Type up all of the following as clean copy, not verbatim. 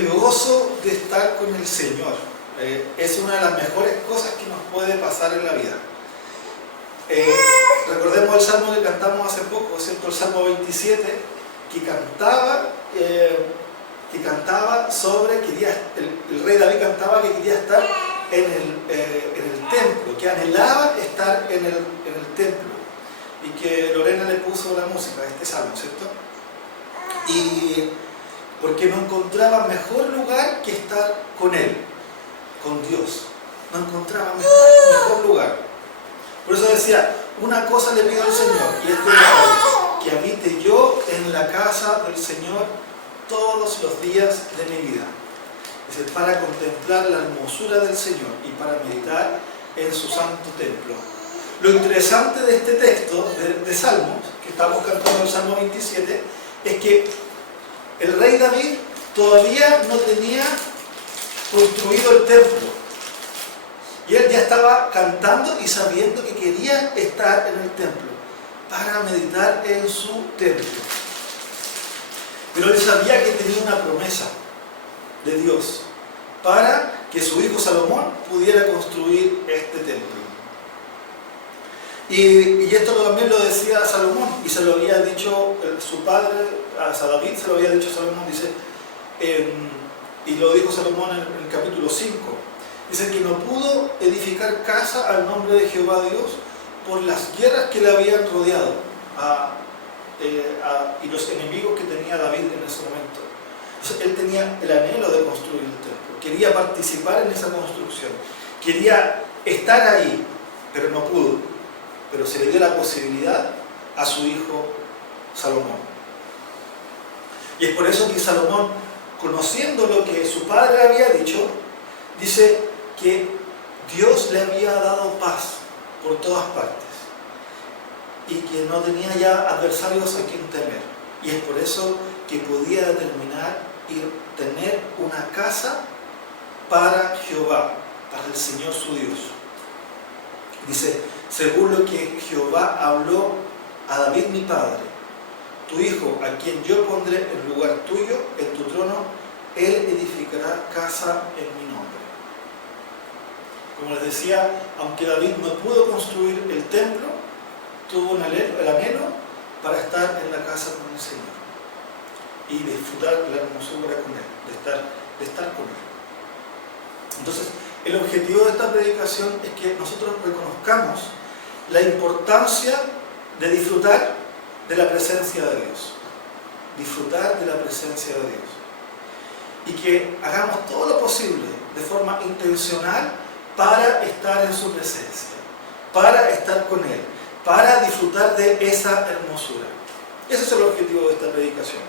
el gozo de estar con el Señor es una de las mejores cosas que nos puede pasar en la vida. Recordemos el salmo que cantamos hace poco, ¿cierto? El Salmo 27, que cantaba sobre, el rey David cantaba que quería estar en el templo, que anhelaba estar en el templo, y que Lorena le puso la música a este salmo, ¿cierto? Y porque no encontraba mejor lugar que estar con Él, con Dios. No encontraba mejor lugar. Por eso decía, una cosa le pido al Señor, y esto es que habite yo en la casa del Señor todos los días de mi vida. Dice, para contemplar la hermosura del Señor y para meditar en su santo templo. Lo interesante de este texto de Salmos, que estamos cantando el Salmo 27, es que el rey David todavía no tenía construido el templo. Y él ya estaba cantando y sabiendo que quería estar en el templo para meditar en su templo. Pero él sabía que tenía una promesa de Dios para que su hijo Salomón pudiera construir este templo. Y esto también lo decía Salomón, y se lo había dicho su padre, a David se lo había dicho Salomón, dice, y lo dijo Salomón en el capítulo 5, dice que no pudo edificar casa al nombre de Jehová Dios por las guerras que le habían rodeado y los enemigos que tenía David en ese momento. Entonces él tenía el anhelo de construir el templo, quería participar en esa construcción, quería estar ahí, pero no pudo. Pero se le dio la posibilidad a su hijo Salomón. Y es por eso que Salomón, conociendo lo que su padre había dicho, dice que Dios le había dado paz por todas partes y que no tenía ya adversarios a quien temer. Y es por eso que podía determinar y tener una casa para Jehová, para el Señor su Dios. Dice, según lo que Jehová habló a David mi padre, tu hijo, a quien yo pondré en lugar tuyo, en tu trono, él edificará casa en mi nombre. Como les decía, aunque David no pudo construir el templo, tuvo el anhelo para estar en la casa con el Señor y disfrutar la hermosura con Él, de estar con Él. Entonces, el objetivo de esta predicación es que nosotros reconozcamos la importancia de disfrutar de la presencia de Dios. Disfrutar de la presencia de Dios. Y que hagamos todo lo posible de forma intencional para estar en su presencia, para estar con Él, para disfrutar de esa hermosura. Ese es el objetivo de esta predicación.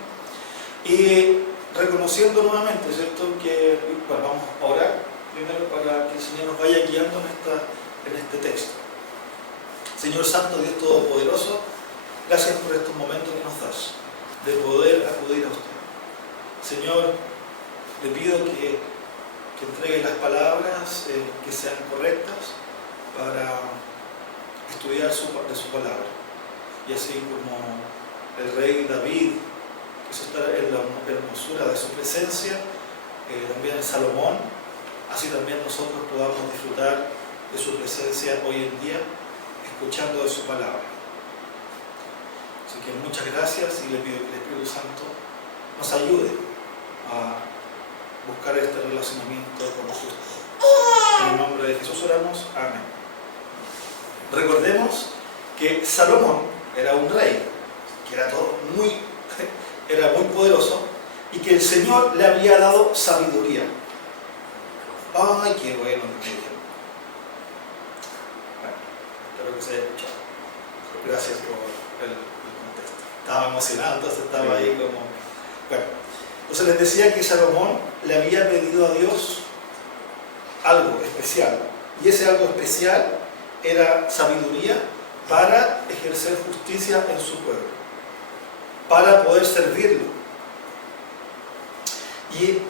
Y reconociendo nuevamente, ¿cierto?, que vamos a orar primero para que el Señor nos vaya guiando en este texto. Señor Santo, Dios Todopoderoso, gracias por estos momentos que nos das de poder acudir a usted. Señor, le pido que entregue las palabras que sean correctas para estudiar de su palabra. Y así como el rey David quiso estar en la hermosura de su presencia, también Salomón, así también nosotros podamos disfrutar de su presencia hoy en día, escuchando de su palabra. Así que muchas gracias y le pido que el Espíritu Santo nos ayude a buscar este relacionamiento con usted. En el nombre de Jesús oramos. Amén. Recordemos que Salomón era un rey, que era muy poderoso, y que el Señor le había dado sabiduría. ¡Ay, qué bueno! Bueno, espero que se haya escuchado. Gracias por el contexto. Estaba emocionado, entonces estaba ahí como... Bueno, entonces les decía que Salomón le había pedido a Dios algo especial. Y ese algo especial era sabiduría para ejercer justicia en su pueblo, para poder servirlo. Y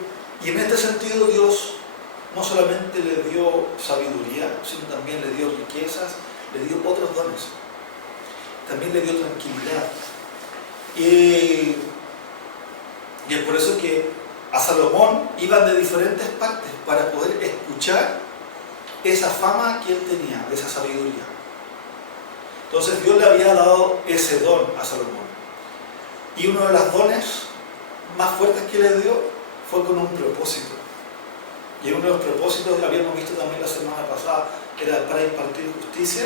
en este sentido Dios no solamente le dio sabiduría, sino también le dio riquezas, le dio otros dones. También le dio tranquilidad. Y es por eso que a Salomón iban de diferentes partes para poder escuchar esa fama que él tenía, esa sabiduría. Entonces Dios le había dado ese don a Salomón. Y uno de los dones más fuertes que le dio fue con un propósito. Y uno de los propósitos, habíamos visto también la semana pasada, era para impartir justicia,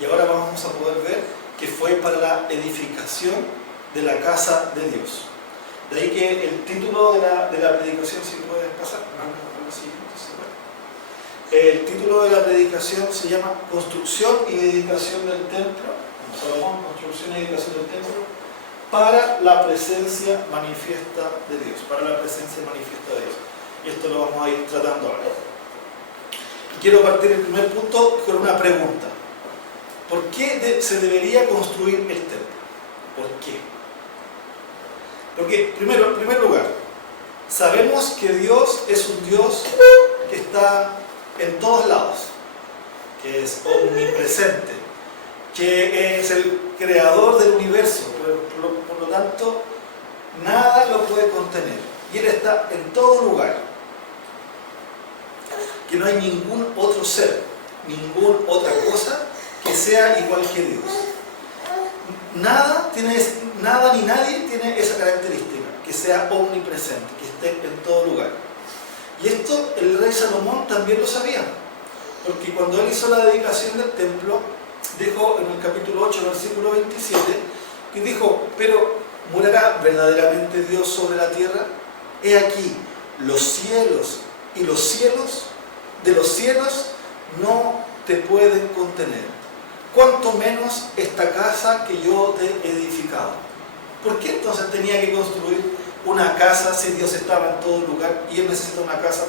y ahora vamos a poder ver que fue para la edificación de la casa de Dios. De ahí que el título de la predicación, si puedes pasar, el título de la predicación se llama Construcción y dedicación del templo, Salomón, construcción y dedicación del templo, para la presencia manifiesta de Dios, para la presencia manifiesta de Dios. Y esto lo vamos a ir tratando ahora. Y quiero partir el primer punto con una pregunta. ¿Por qué se debería construir el templo? ¿Por qué? Porque, primero, en primer lugar, sabemos que Dios es un Dios que está en todos lados, que es omnipresente, que es el creador del universo, por lo tanto, nada lo puede contener. Y Él está en todo lugar. Que no hay ningún otro ser, ninguna otra cosa que sea igual que Dios. Nada ni nadie tiene esa característica, que sea omnipresente, que esté en todo lugar. Y esto el rey Salomón también lo sabía, porque cuando él hizo la dedicación del templo, dijo en el capítulo 8, versículo 27, que dijo, pero ¿morará verdaderamente Dios sobre la tierra? He aquí, los cielos y los cielos de los cielos no te pueden contener, cuanto menos esta casa que yo te he edificado. ¿Por qué entonces tenía que construir una casa si Dios estaba en todo lugar y Él necesita una casa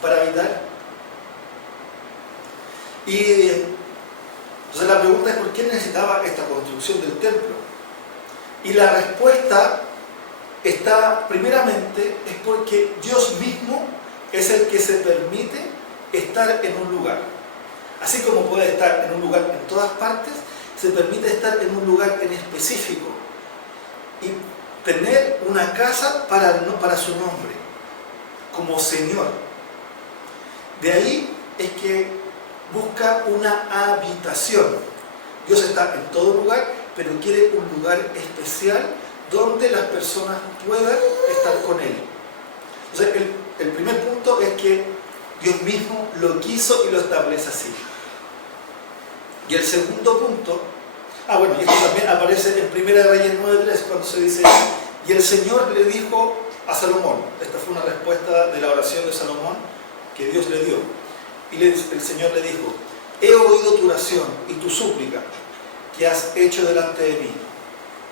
para habitar? Y entonces la pregunta es: ¿por qué necesitaba esta construcción del templo? Y la respuesta está, primeramente, es porque Dios mismo es el que se permite estar en un lugar. Así como puede estar en un lugar en todas partes, se permite estar en un lugar en específico y tener una casa para su nombre, como Señor. De ahí es que busca una habitación. Dios está en todo lugar, pero quiere un lugar especial donde las personas puedan estar con Él. Entonces, el primer punto es que Dios mismo lo quiso y lo establece así. Y el segundo punto, y esto también aparece en 1 Reyes 9:3, cuando se dice: y el Señor le dijo a Salomón. Esta fue una respuesta de la oración de Salomón que Dios le dio. Y el Señor le dijo: he oído tu oración y tu súplica que has hecho delante de mí.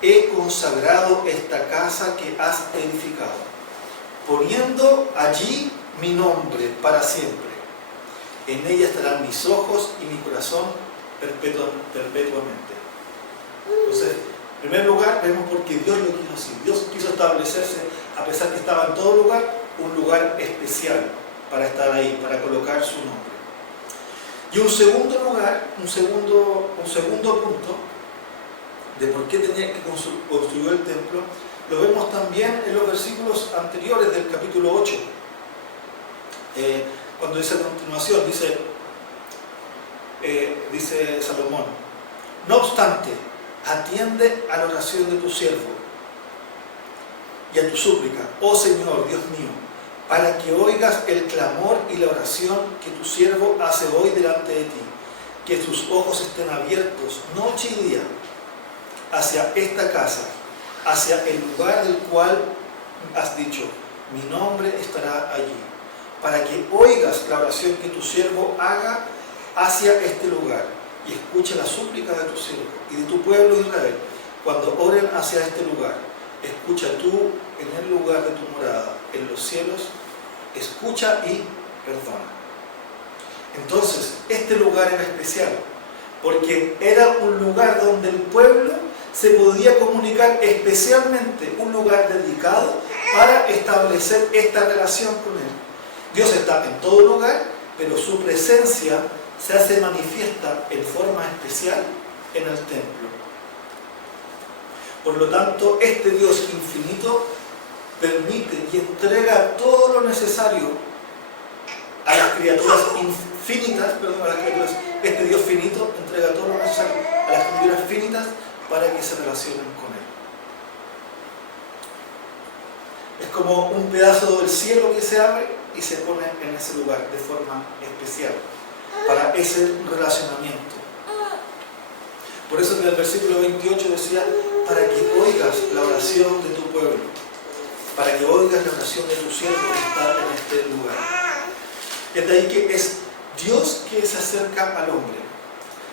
He consagrado esta casa que has edificado, poniendo allí mi nombre para siempre. En ella estarán mis ojos y mi corazón perpetuamente. Entonces, en primer lugar, vemos porque Dios lo quiso así. Dios quiso establecerse, a pesar que estaba en todo lugar, un lugar especial para estar ahí, para colocar su nombre. Y un segundo lugar, un segundo punto de por qué tenía que construir el templo, lo vemos también en los versículos anteriores del capítulo 8. Cuando dice a continuación, dice Salomón: no obstante, atiende a la oración de tu siervo y a tu súplica, oh Señor, Dios mío, para que oigas el clamor y la oración que tu siervo hace hoy delante de ti, que tus ojos estén abiertos noche y día hacia esta casa, hacia el lugar del cual has dicho, mi nombre estará allí, para que oigas la oración que tu siervo haga hacia este lugar y escuche la súplica de tu siervo y de tu pueblo Israel cuando oren hacia este lugar. Escucha tú en el lugar de tu morada, en los cielos, escucha y perdona. Entonces, este lugar era especial porque era un lugar donde el pueblo se podía comunicar, especialmente un lugar dedicado para establecer esta relación con Él. Dios está en todo lugar, pero su presencia se hace manifiesta en forma especial en el templo. Por lo tanto, este Dios infinito permite y entrega todo lo necesario a las criaturas infinitas, perdón, a las criaturas, este Dios finito entrega todo lo necesario a las criaturas finitas para que se relacionen con Él. Es como un pedazo del cielo que se abre y se pone en ese lugar de forma especial para ese relacionamiento. Por eso en el versículo 28 decía, para que oigas la oración de tu pueblo, para que oigas la oración de tu siervo que está en este lugar. Es de ahí que es Dios que se acerca al hombre.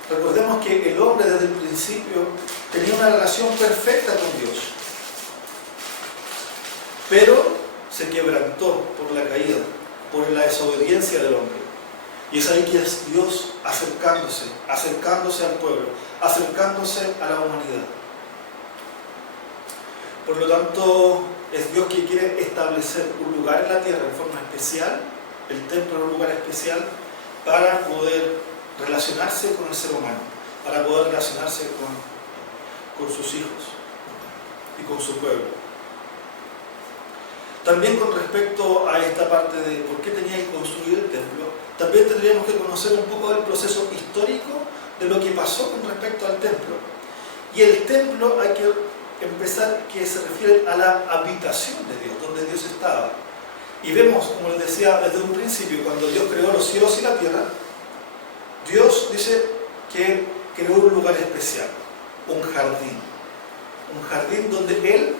Recordemos que el hombre desde el principio tenía una relación perfecta con Dios, pero se quebrantó por la caída, por la desobediencia del hombre. Y es ahí que es Dios acercándose al pueblo, acercándose a la humanidad. Por lo tanto, es Dios que quiere establecer un lugar en la tierra en forma especial, el templo es un lugar especial, para poder relacionarse con el ser humano, para poder relacionarse con sus hijos y con su pueblo. También con respecto a esta parte de por qué tenía que construir el templo, también tendríamos que conocer un poco del proceso histórico de lo que pasó con respecto al templo. Y el templo hay que empezar que se refiere a la habitación de Dios, donde Dios estaba. Y vemos, como les decía desde un principio, cuando Dios creó los cielos y la tierra, Dios dice que creó un lugar especial, un jardín donde Él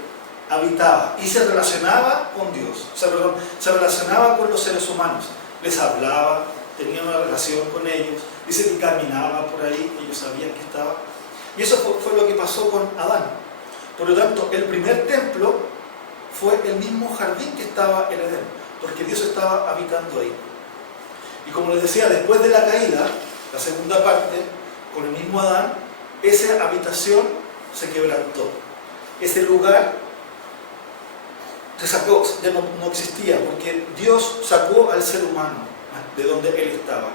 habitaba y se relacionaba con Dios, se relacionaba con los seres humanos, les hablaba, tenía una relación con ellos, dice que caminaba por ahí, ellos sabían que estaba. Y eso fue lo que pasó con Adán. Por lo tanto, el primer templo fue el mismo jardín que estaba en Edén, porque Dios estaba habitando ahí. Y como les decía, después de la caída, la segunda parte, con el mismo Adán, esa habitación se quebrantó. Ese lugar se sacó, ya no existía, porque Dios sacó al ser humano de donde él estaba,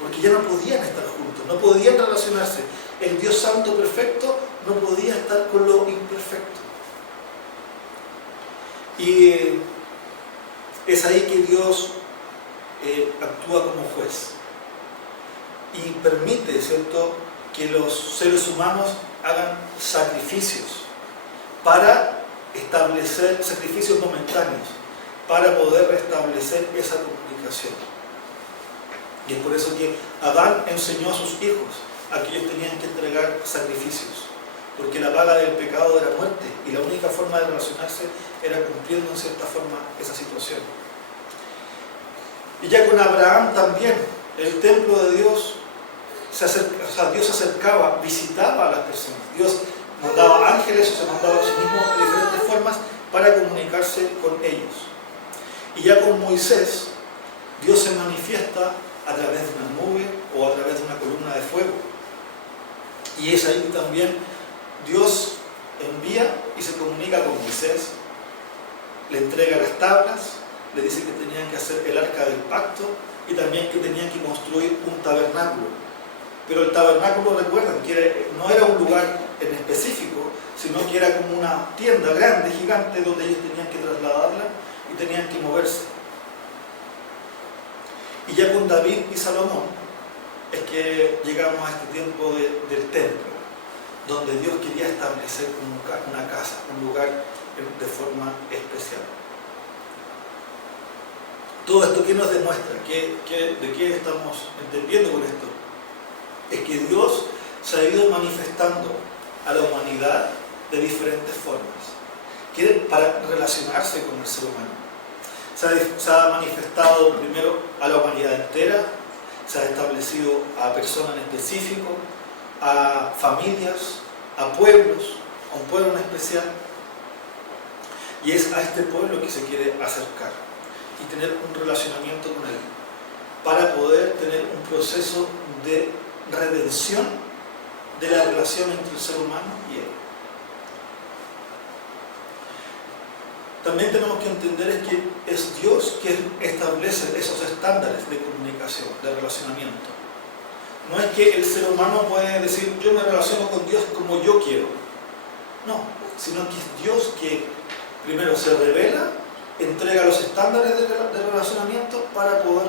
porque ya no podían estar juntos, no podían relacionarse. El Dios santo perfecto no podía estar con lo imperfecto. Y es ahí que Dios actúa como juez y permite, ¿cierto?, que los seres humanos hagan sacrificios para establecer, sacrificios momentáneos, para poder restablecer esa comunicación. Y es por eso que Adán enseñó a sus hijos a que ellos tenían que entregar sacrificios, porque la paga del pecado era muerte, y la única forma de relacionarse era cumpliendo en cierta forma esa situación. Y ya con Abraham también, el templo de Dios, Dios se acercaba, visitaba a las personas. Dios mandaba ángeles o se mandaba a sí mismo de diferentes formas para comunicarse con ellos. Y ya con Moisés, Dios se manifiesta a través de una nube o a través de una columna de fuego. Y es ahí que también Dios envía y se comunica con Moisés, le entrega las tablas, le dice que tenían que hacer el arca del pacto y también que tenían que construir un tabernáculo. Pero el tabernáculo, recuerden, que no era un lugar en específico, sino que era como una tienda grande, gigante, donde ellos tenían que trasladarla y tenían que moverse. Y ya con David y Salomón es que llegamos a este tiempo del templo, donde Dios quería establecer una casa, un lugar de forma especial. Todo esto, ¿qué nos demuestra? ¿De qué estamos entendiendo con esto? Es que Dios se ha ido manifestando a la humanidad de diferentes formas, para relacionarse con el ser humano. Se ha manifestado primero a la humanidad entera, se ha establecido a personas en específico, a familias, a pueblos, a un pueblo en especial. Y es a este pueblo que se quiere acercar y tener un relacionamiento con él, para poder tener un proceso de redención de la relación entre el ser humano y él. También tenemos que entender es que es Dios quien establece esos estándares de comunicación, de relacionamiento. No es que el ser humano puede decir, yo me relaciono con Dios como yo quiero. No, sino que es Dios que Primero se revela, entrega los estándares de relacionamiento para poder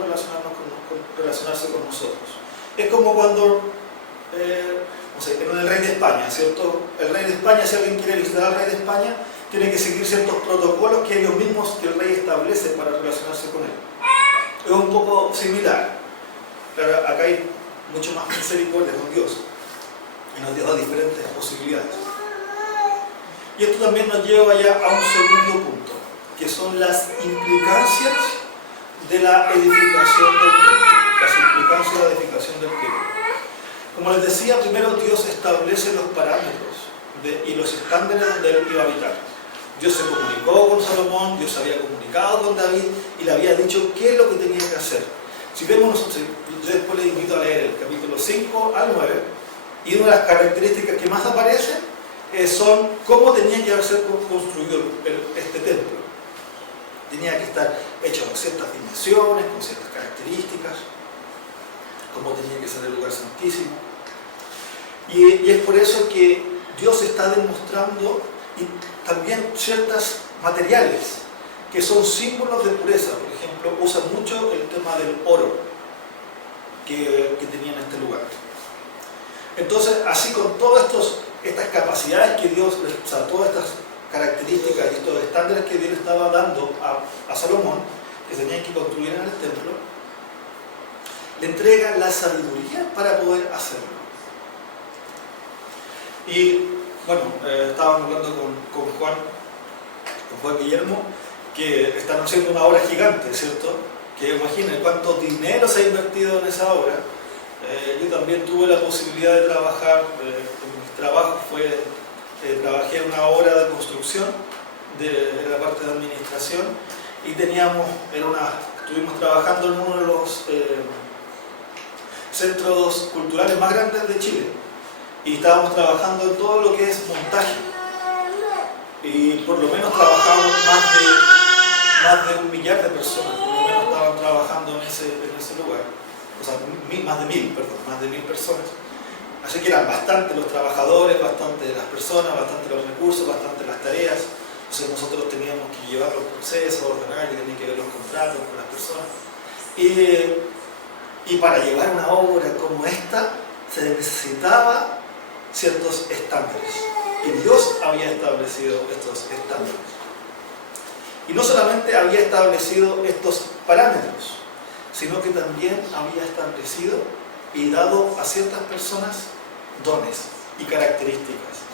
relacionarse con nosotros. Es como cuando, no sé, en el rey de España, ¿cierto? El rey de España, si alguien quiere visitar al rey de España, tiene que seguir ciertos protocolos que ellos mismos, que el rey establece para relacionarse con él. Es un poco similar. Claro, acá hay mucho más misericordia con Dios y nos da diferentes posibilidades. Y esto también nos lleva ya a un segundo punto, que son las implicancias de la edificación del templo. Las implicancias de la edificación del templo. Como les decía, primero Dios establece los parámetros y los estándares donde él iba a habitar. Dios se comunicó con Salomón, Dios se había comunicado con David y le había dicho qué es lo que tenía que hacer. Si vemos nosotros, yo después les invito a leer el capítulo 5 al 9, y una de las características que más aparecen son cómo tenía que haber sido construido este templo. Tenía que estar hecho con ciertas dimensiones, con ciertas características, cómo tenía que ser el lugar santísimo. Y es por eso que Dios está demostrando y también ciertos materiales que son símbolos de pureza. Por ejemplo, usa mucho el tema del oro que tenía en este lugar. Entonces, así con todas estas capacidades que Dios, o sea, todas estas características y estos estándares que Dios estaba dando a Salomón, que tenían que construir en el templo, le entrega la sabiduría para poder hacerlo. Y bueno, estábamos hablando con Juan Guillermo, que están haciendo una obra gigante, ¿cierto? Que imaginen cuánto dinero se ha invertido en esa obra. Yo también tuve la posibilidad de trabajar, mi trabajo fue, trabajé en una obra de construcción de la parte de administración y estuvimos trabajando en uno de los centros culturales más grandes de Chile y estábamos trabajando en todo lo que es montaje y por lo menos trabajamos más de 1 millar de personas, por lo menos estaban trabajando en ese lugar. O sea, más de 1000 personas. Así que eran bastante los trabajadores, bastante las personas, bastante los recursos, bastante las tareas. Entonces nosotros teníamos que llevar los procesos, ordenar, y teníamos que ver los contratos con las personas. Y para llevar una obra como esta se necesitaba ciertos estándares. Y Dios había establecido estos estándares. Y no solamente había establecido estos parámetros, sino que también había establecido y dado a ciertas personas dones y características,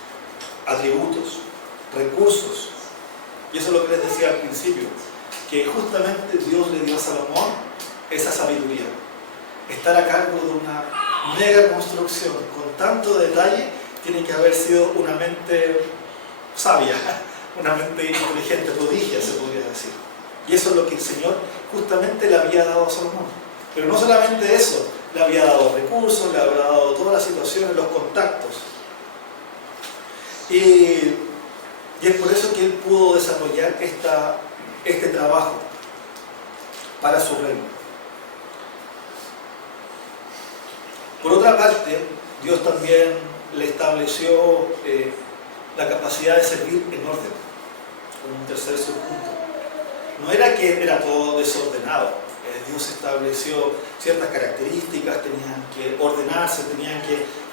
atributos, recursos. Y eso es lo que les decía al principio, que justamente Dios le dio a Salomón esa sabiduría. Estar a cargo de una mega construcción con tanto detalle tiene que haber sido una mente sabia, una mente inteligente, prodigia se podría decir. Y eso es lo que el Señor justamente le había dado a Salomón. Pero no solamente eso, le había dado recursos, le había dado todas las situaciones, los contactos. Y es por eso que él pudo desarrollar este trabajo para su reino. Por otra parte, Dios también le estableció la capacidad de servir en orden, como un tercer subpunto. No era que era todo desordenado. Dios estableció ciertas características, tenían que ordenarse,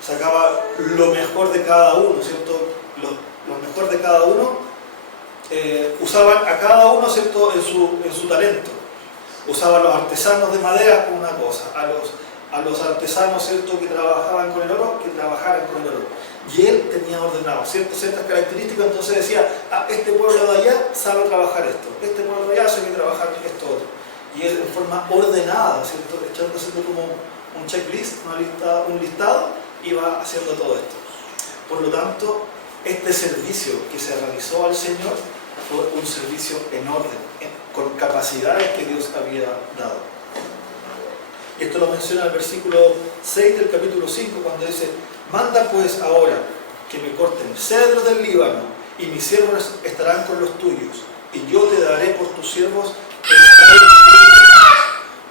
sacaba lo mejor de cada uno, ¿cierto? Lo mejor de cada uno, usaban a cada uno, ¿cierto? en su talento. Usaban los artesanos de madera con una cosa, a los artesanos, ¿cierto? que trabajaban con el oro, que trabajaran con el oro. Y él tenía ordenado ciertas características, entonces decía, este pueblo de allá sabe trabajar esto, este pueblo de allá sabe trabajar esto otro. Y él en forma ordenada, ¿cierto? Echándose como un checklist, un listado, iba haciendo todo esto. Por lo tanto, este servicio que se realizó al Señor fue un servicio en orden, con capacidades que Dios había dado. Y esto lo menciona el versículo 6 del capítulo 5, cuando dice: manda pues ahora que me corten cedros del Líbano, y mis siervos estarán con los tuyos, y yo te daré por tus siervos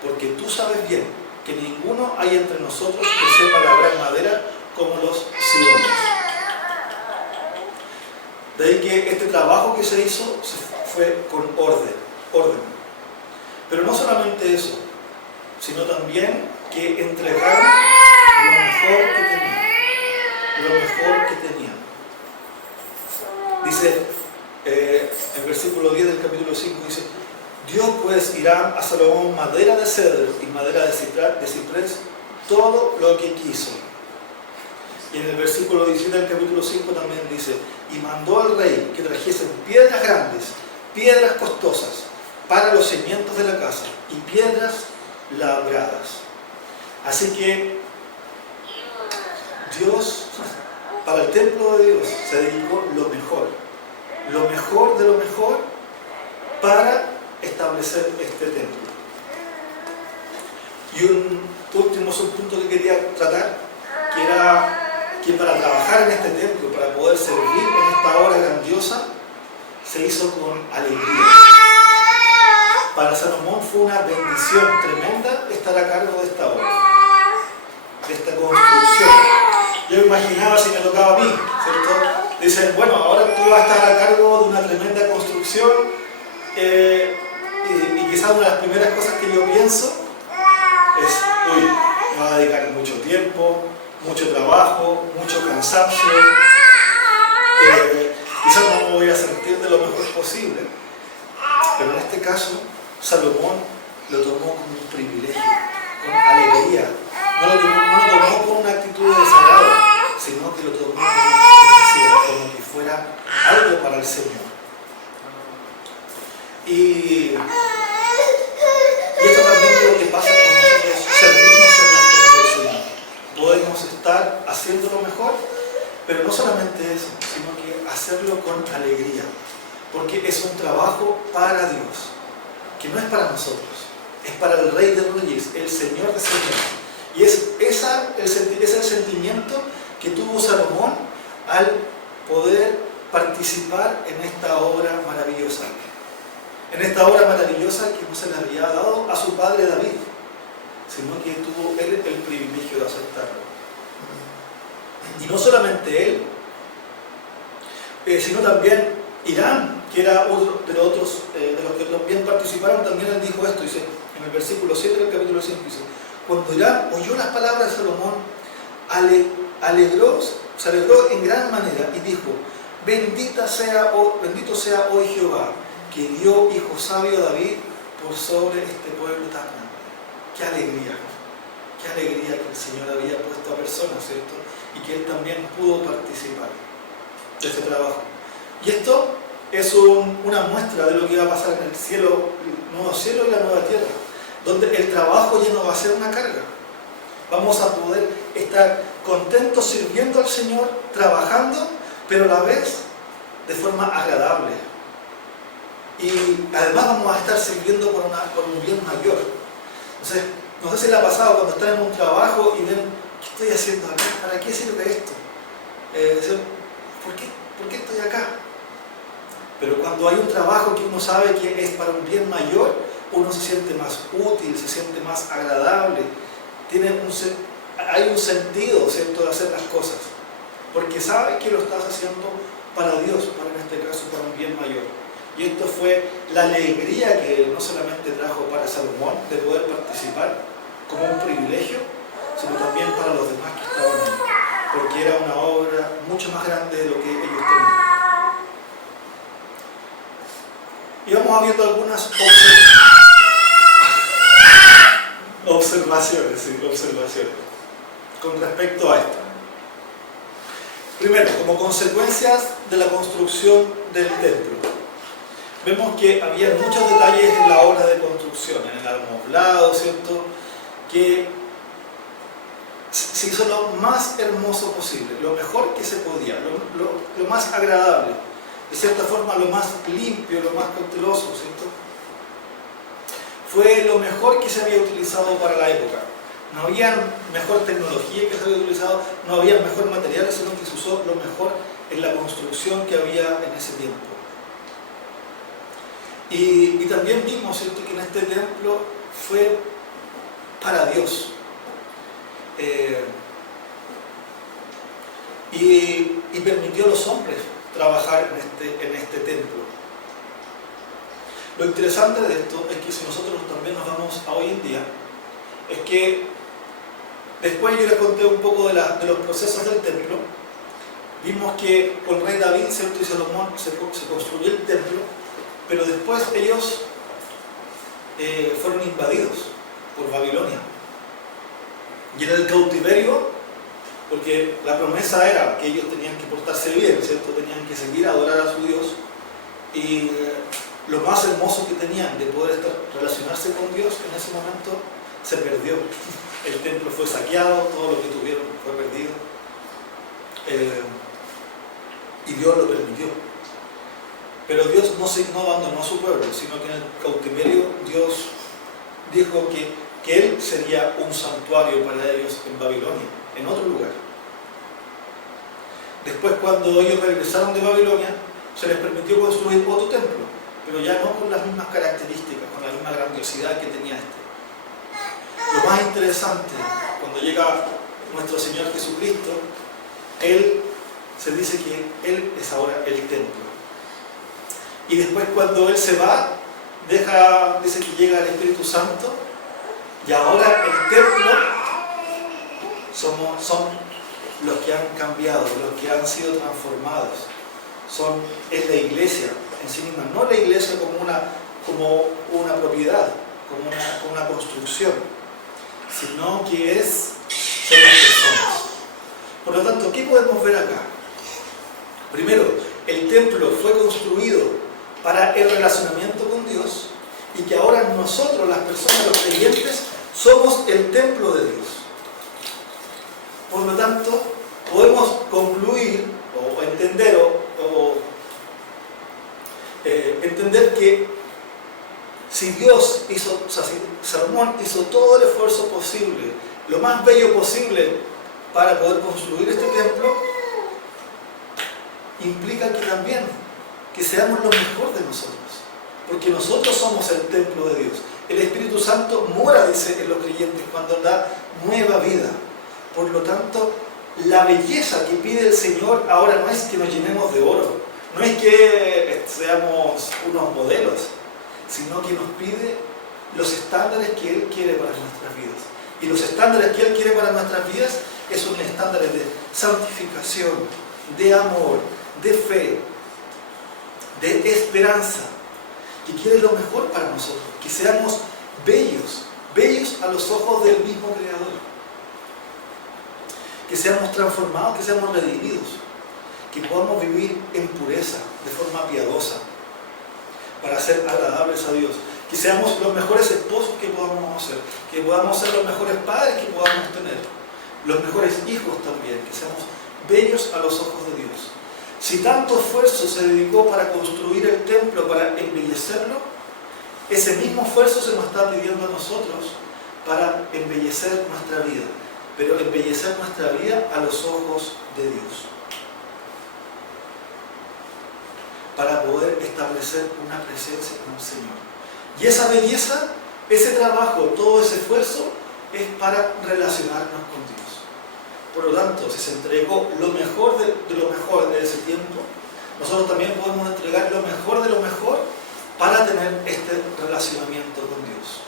porque tú sabes bien que ninguno hay entre nosotros que sepa labrar madera como los sidonios. De ahí que este trabajo que se hizo fue con orden. Pero no solamente eso, sino también que entregaron lo mejor que tenían. Lo mejor que tenían. Dice, en versículo 10 del capítulo 5, dice: dio pues Hiram a Salomón madera de cedro y madera de ciprés, todo lo que quiso. Y en el versículo 17 del capítulo 5 también dice: y mandó al rey que trajesen piedras grandes, piedras costosas, para los cimientos de la casa, y piedras labradas. Así que Dios, para el templo de Dios, se dedicó lo mejor de lo mejor, para establecer este templo. Y un último subpunto que quería tratar, que era que para trabajar en este templo, para poder servir en esta obra grandiosa, se hizo con alegría. Para Salomón fue una bendición tremenda estar a cargo de esta obra, de esta construcción. Yo imaginaba si me tocaba a mí, ¿cierto? Dicen, bueno, ahora tú vas a estar a cargo de una tremenda construcción, y quizás una de las primeras cosas que yo pienso es, uy, me va a dedicar mucho tiempo, mucho trabajo, mucho cansancio, quizás no me voy a sentir de lo mejor posible, pero en este caso Salomón lo tomó como un privilegio, con alegría. No lo tomó con una actitud de desagrado, sino que lo tomó como que fuera algo para el Señor. Y esto también es lo que pasa cuando nosotros servimos en las cosas del Señor. Podemos estar haciendo lo mejor, pero no solamente eso, sino que hacerlo con alegría, porque es un trabajo para Dios, que no es para nosotros, es para el Rey de Reyes, el Señor de Señores. Y es el sentimiento que tuvo Salomón al poder participar en esta obra maravillosa. En esta obra maravillosa que no se le había dado a su padre David, sino que tuvo él el privilegio de aceptarlo. Y no solamente él, sino también Hiram, que era uno de los que también participaron, también él dijo esto, dice, en el versículo 7 del capítulo 5, dice: cuando Hiram oyó las palabras de Salomón, se alegró en gran manera y dijo: bendito sea hoy Jehová, que dio hijo sabio a David por sobre este pueblo tan grande. Qué alegría que el Señor había puesto a personas, ¿cierto? Y que él también pudo participar de este trabajo. Y esto es una muestra de lo que va a pasar en el cielo, el nuevo cielo y la nueva tierra, donde el trabajo ya no va a ser una carga. Vamos a poder estar contentos sirviendo al Señor, trabajando, pero a la vez de forma agradable. Y además vamos a estar sirviendo por un bien mayor. Entonces, no sé si le ha pasado cuando están en un trabajo y ven: ¿qué estoy haciendo acá? ¿Para qué sirve esto? ¿Por qué estoy acá? Pero cuando hay un trabajo que uno sabe que es para un bien mayor, uno se siente más útil, se siente más agradable, hay un sentido, ¿cierto?, de hacer las cosas, porque sabe que lo estás haciendo para Dios, en este caso para un bien mayor. Y esto fue la alegría que no solamente trajo para Salomón de poder participar como un privilegio, sino también para los demás que estaban ahí, porque era una obra mucho más grande de lo que ellos tenían. Y vamos viendo algunas observaciones con respecto a esto. Primero, como consecuencias de la construcción del templo, vemos que había muchos detalles en la obra de construcción, en el amoblado, ¿cierto?, que se hizo lo más hermoso posible, lo mejor que se podía, lo más agradable, de cierta forma lo más limpio, lo más cauteloso, ¿cierto? Fue lo mejor que se había utilizado para la época. No había mejor tecnología que se había utilizado, no había mejor materiales, sino que se usó lo mejor en la construcción que había en ese tiempo. Y también vimos, ¿cierto?, que en este templo fue para Dios. Y permitió a los hombres trabajar en este templo. Lo interesante de esto es que si nosotros también nos vamos a hoy en día, es que después yo les conté un poco de los procesos del templo. Vimos que con el rey David, ¿cierto? Y Salomón se construyó el templo, pero después ellos fueron invadidos por Babilonia. Y en el cautiverio, porque la promesa era que ellos tenían que portarse bien, ¿cierto? Tenían que seguir a adorar a su Dios, y lo más hermoso que tenían de poder relacionarse con Dios en ese momento se perdió. El templo fue saqueado, todo lo que tuvieron fue perdido, y Dios lo permitió. Pero Dios no abandonó a su pueblo, sino que en el cautiverio Dios dijo que Él sería un santuario para ellos en Babilonia, en otro lugar. Después, cuando ellos regresaron de Babilonia, se les permitió construir otro templo, pero ya no con las mismas características, con la misma grandiosidad que tenía este. Lo más interesante, cuando llega nuestro Señor Jesucristo, Él se dice que Él es ahora el templo. Y después, cuando Él se va, dice que llega el Espíritu Santo, y ahora el templo son los que han cambiado, los que han sido transformados. Es la iglesia en sí misma, no la iglesia como una propiedad, como una construcción, sino que son las personas. Por lo tanto, ¿qué podemos ver acá? Primero, el templo fue construido para el relacionamiento con Dios, y que ahora nosotros, las personas, los creyentes, somos el templo de Dios. Por lo tanto, podemos concluir o entender entender que si Salomón hizo todo el esfuerzo posible, lo más bello posible para poder construir este templo, implica que también que seamos lo mejor de nosotros, porque nosotros somos el templo de Dios. El Espíritu Santo mora, dice, en los creyentes cuando da nueva vida. Por lo tanto, la belleza que pide el Señor ahora no es que nos llenemos de oro, no es que seamos unos modelos, sino que nos pide los estándares que Él quiere para nuestras vidas. Y los estándares que Él quiere para nuestras vidas son estándares de santificación, de amor, de fe, de esperanza, que quiere lo mejor para nosotros, que seamos bellos a los ojos del mismo Creador, que seamos transformados, que seamos redimidos, que podamos vivir en pureza, de forma piadosa, para ser agradables a Dios, que seamos los mejores esposos que podamos ser, que podamos ser los mejores padres que podamos tener, los mejores hijos también, que seamos bellos a los ojos de Dios. Si tanto esfuerzo se dedicó para construir el templo, para embellecerlo, ese mismo esfuerzo se nos está pidiendo a nosotros para embellecer nuestra vida, pero embellecer nuestra vida a los ojos de Dios, para poder establecer una presencia con el Señor. Y esa belleza, ese trabajo, todo ese esfuerzo es para relacionarnos con Dios. Por lo tanto, si se entregó lo mejor de lo mejor de ese tiempo, nosotros también podemos entregar lo mejor de lo mejor para tener este relacionamiento con Dios.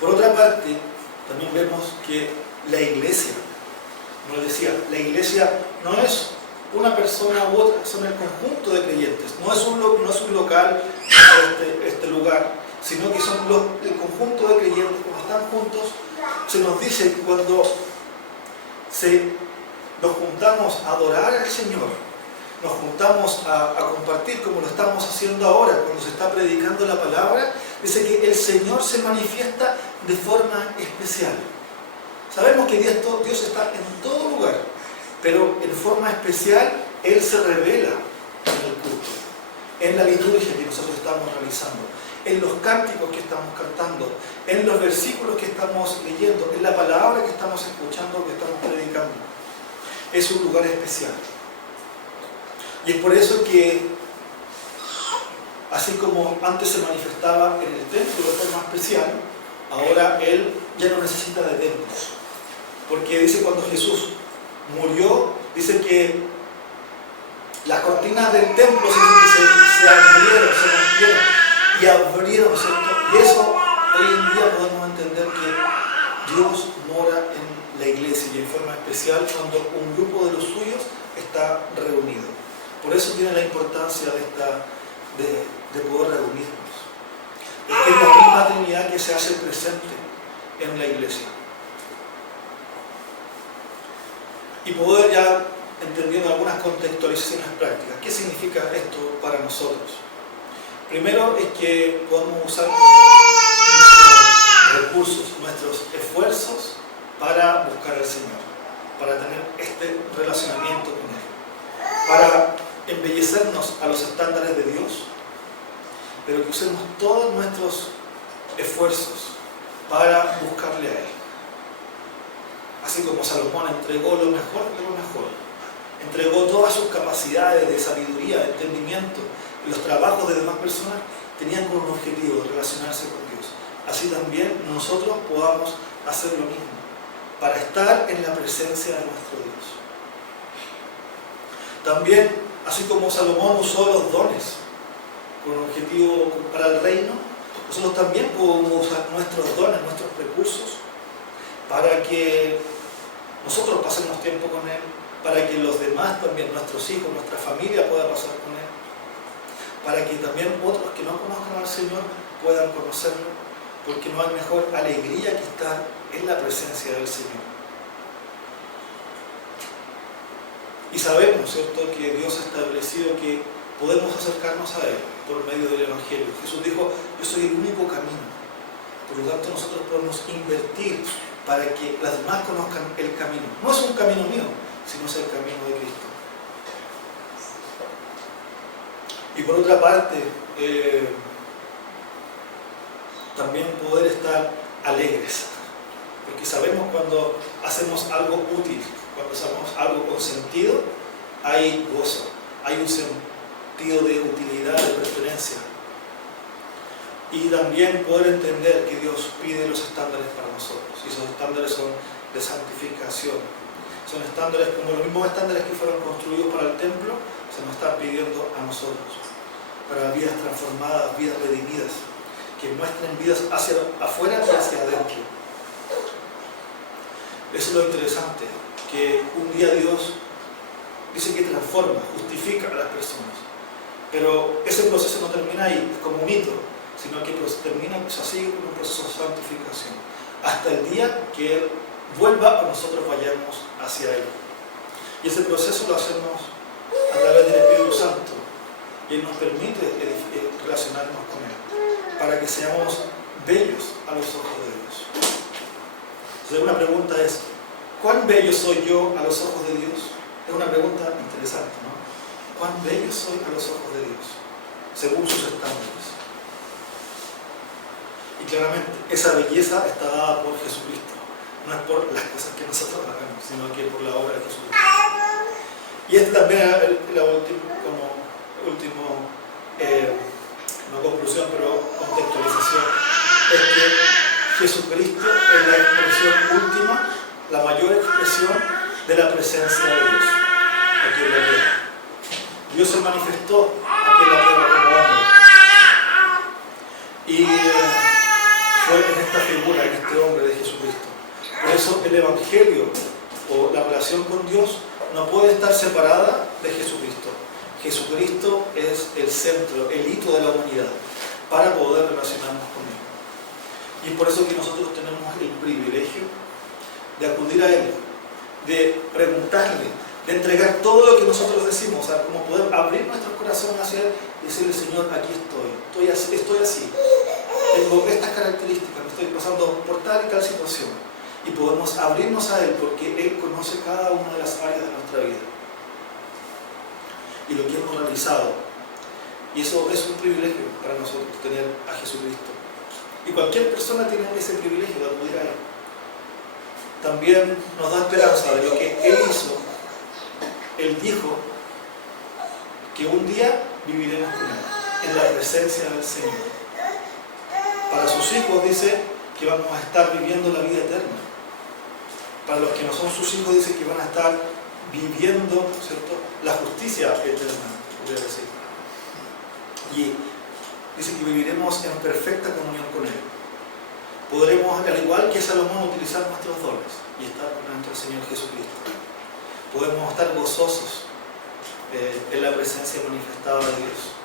Por otra parte, también vemos que la iglesia, como les decía, la iglesia no es una persona u otra, son el conjunto de creyentes, no es un local, este lugar, sino que son el conjunto de creyentes. Cuando están juntos, se nos dice que cuando nos juntamos a adorar al Señor, nos juntamos a compartir como lo estamos haciendo ahora, cuando se está predicando la palabra, dice que el Señor se manifiesta de forma especial. Sabemos que Dios está en todo lugar, pero en forma especial Él se revela en el culto, en la liturgia que nosotros estamos realizando, en los cánticos que estamos cantando, en los versículos que estamos leyendo, en la palabra que estamos escuchando, que estamos predicando. Es un lugar especial. Y es por eso que, así como antes se manifestaba en el templo de forma especial, ahora Él ya no necesita de templos. Porque dice, cuando Jesús murió, dice que Las cortinas del templo se abrieron, se rompieron y abrieron, ¿cierto? Y eso hoy en día podemos entender que Dios mora en la iglesia y en forma especial cuando un grupo de los suyos está reunido. Por eso tiene la importancia de poder reunirnos. Es la misma Trinidad que se hace presente en la iglesia. Y poder ya entendiendo algunas contextualizaciones prácticas. ¿Qué significa esto para nosotros? Primero es que podemos usar nuestros recursos, nuestros esfuerzos para buscar al Señor, para tener este relacionamiento con Él, para embellecernos a los estándares de Dios, pero que usemos todos nuestros esfuerzos para buscarle a Él. Así como Salomón entregó lo mejor de lo mejor, entregó todas sus capacidades de sabiduría, de entendimiento, y los trabajos de demás personas tenían como objetivo relacionarse con Dios. Así también nosotros podamos hacer lo mismo, para estar en la presencia de nuestro Dios. También, así como Salomón usó los dones con objetivo para el reino, nosotros también podemos usar nuestros dones, nuestros recursos, para que nosotros pasemos tiempo con Él, para que los demás también, nuestros hijos, nuestra familia pueda pasar con Él, para que también otros que no conozcan al Señor puedan conocerlo, porque no hay mejor alegría que estar en la presencia del Señor. Y sabemos, ¿cierto?, que Dios ha establecido que podemos acercarnos a Él por medio del Evangelio. Jesús dijo, yo soy el único camino. Por lo tanto, nosotros podemos invertir para que las demás conozcan el camino. No es un camino mío, sino es el camino de Cristo. Y por otra parte, también poder estar alegres, porque sabemos cuando hacemos algo útil, cuando hacemos algo con sentido, hay gozo, hay un sentido de utilidad, de pertenencia. Y también poder entender que Dios pide los estándares para nosotros, y esos estándares son de santificación. Son estándares como los mismos estándares que fueron construidos para el templo, se nos están pidiendo a nosotros, para vidas transformadas, vidas redimidas, que muestren vidas hacia afuera y hacia adentro. Eso es lo interesante, que un día Dios dice que transforma, justifica a las personas, pero ese proceso no termina ahí, es como un hito, sino que termina así con un proceso de santificación, hasta el día que Él vuelva o nosotros vayamos hacia Él. Y ese proceso lo hacemos a través del Espíritu Santo, y Él nos permite relacionarnos con Él, para que seamos bellos a los ojos de Dios. Entonces, una pregunta es, ¿cuán bello soy yo a los ojos de Dios? Es una pregunta interesante, ¿no? ¿Cuán bello soy a los ojos de Dios? Según sus estándares. Y claramente, esa belleza está dada por Jesucristo. No es por las cosas que nosotros hagamos, sino que por la obra de Jesucristo. Y este también es la última no conclusión, pero contextualización, es que Jesucristo es la expresión última, la mayor expresión de la presencia de Dios aquí en la tierra. Dios se manifestó aquí en la tierra como hombre. Y fue en esta figura, en este hombre de Jesucristo. Por eso el Evangelio o la relación con Dios no puede estar separada de Jesucristo. Jesucristo es el centro, el hito de la humanidad, para poder relacionarnos con Él. Y es por eso que nosotros tenemos el privilegio de acudir a Él, de preguntarle, de entregar todo lo que nosotros decimos, o sea, como poder abrir nuestros corazones hacia Él y decirle, Señor, aquí estoy así, tengo estas características, me estoy pasando por tal y tal situación. Y podemos abrirnos a Él porque Él conoce cada una de las áreas de nuestra vida y lo que hemos realizado. Y eso es un privilegio para nosotros, tener a Jesucristo. Y cualquier persona tiene ese privilegio de acudir a Él. También nos da esperanza de lo que Él hizo. Él dijo que un día viviremos con Él, en la presencia del Señor. Para sus hijos dice que vamos a estar viviendo la vida eterna. Para los que no son sus hijos dice que van a estar viviendo, ¿cierto?, la justicia eterna, podría decir. Y dice que viviremos en perfecta comunión con Él. Podremos, al igual que Salomón, utilizar nuestros dones y estar con nuestro Señor Jesucristo. Podemos estar gozosos en la presencia manifestada de Dios.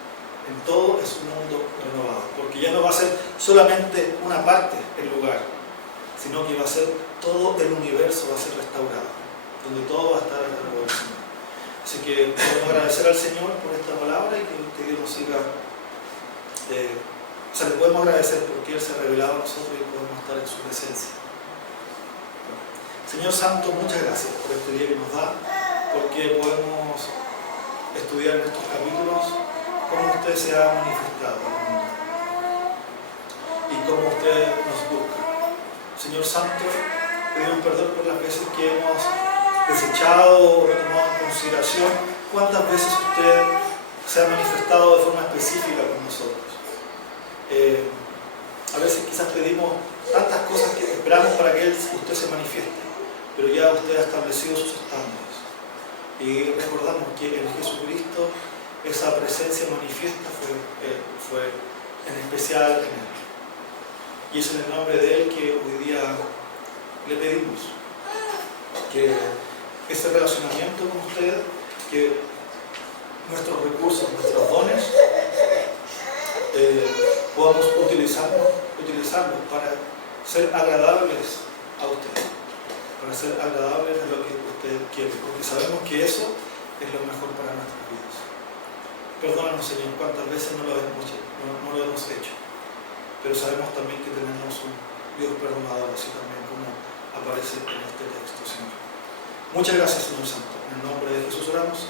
En todo es un mundo renovado, porque ya no va a ser solamente una parte el lugar, sino que va a ser todo el universo, va a ser restaurado, donde todo va a estar a cargo del Señor. Así que podemos agradecer al Señor por esta palabra y que Dios nos siga. Le podemos agradecer porque Él se ha revelado a nosotros y podemos estar en su presencia. Señor Santo, muchas gracias por este día que nos da, porque podemos estudiar en estos capítulos cómo usted se ha manifestado al mundo y cómo usted nos busca. Señor Santo, pedimos perdón por las veces que hemos desechado o no tomado en consideración cuántas veces usted se ha manifestado de forma específica con nosotros. A veces quizás pedimos tantas cosas que esperamos para que usted se manifieste, pero ya usted ha establecido sus estándares. Y recordamos que en Jesucristo esa presencia manifiesta fue en especial en Él. Y es en el nombre de Él que hoy día le pedimos que ese relacionamiento con usted, que nuestros recursos, nuestros dones, podamos utilizarlos para ser agradables a usted, para ser agradables a lo que usted quiere, porque sabemos que eso es lo mejor para nuestras vidas. Perdónanos, Señor, cuántas veces no lo hemos hecho, pero sabemos también que tenemos un Dios perdonador, así también como aparece en este texto, Señor. Muchas gracias, Señor Santo. En el nombre de Jesús oramos.